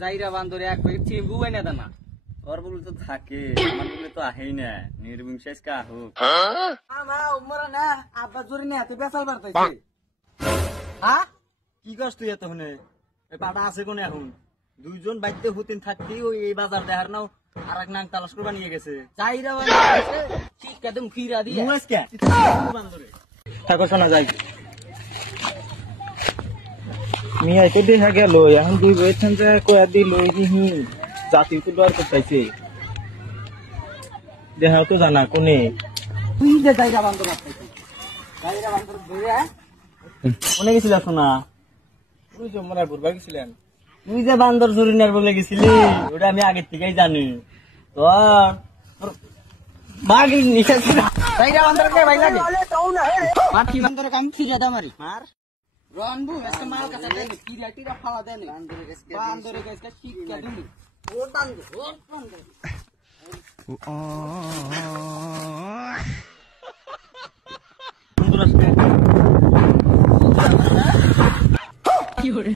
যাইরা বান্দরে এক প্যাকেট চিম্বু এনে দেনা ওর বলে তো থাকে আমার বলে তো আহেই না নির্বিংশেষ কা হোক আমা উমরা না আব্বা জোরে না তুই বেসাল বাড়তাইছে হ্যাঁ কি করছ তুই এত হুনে এই পাটা আছে কোন এখন দুইজন বাইতে হুতিন থাকতি ওই এই বাজার দেহার নাও আরেক নাং তালাশ করবা নিয়ে গেছে যাইরা বান্দরে ঠিক কদম ফিরা দিয়া মুয়েস কে বান্দরে থাকো শোনা যাই মিয়া কে দেখা গেল এখন দুই বইছেন যে কয়া দিল হি জাতি ফুটবল করতেছে দেখা তো জানা কোনে তুই যে যাইরা বান্দর বাড়তাইছে যাইরা বান্দর ধরে কোনে গেছিল শোনা তুই যে মোরা ঘুরবা গেছিলেন তুই যে বান্দর চুরি নেয়ার বলে গেছিলি ওটা আমি আগের থেকেই জানি তো মাগি নিষেধ যাইরা বান্দর কে ভাই লাগে মাটি বান্দর কাম ফিরা দামারি মার রনবু এসে মাল কাছে দেন ফিরা টিরা ফালা দেন বান্দরে গাছ কা ঠিক কদম ও বান্দর কি করে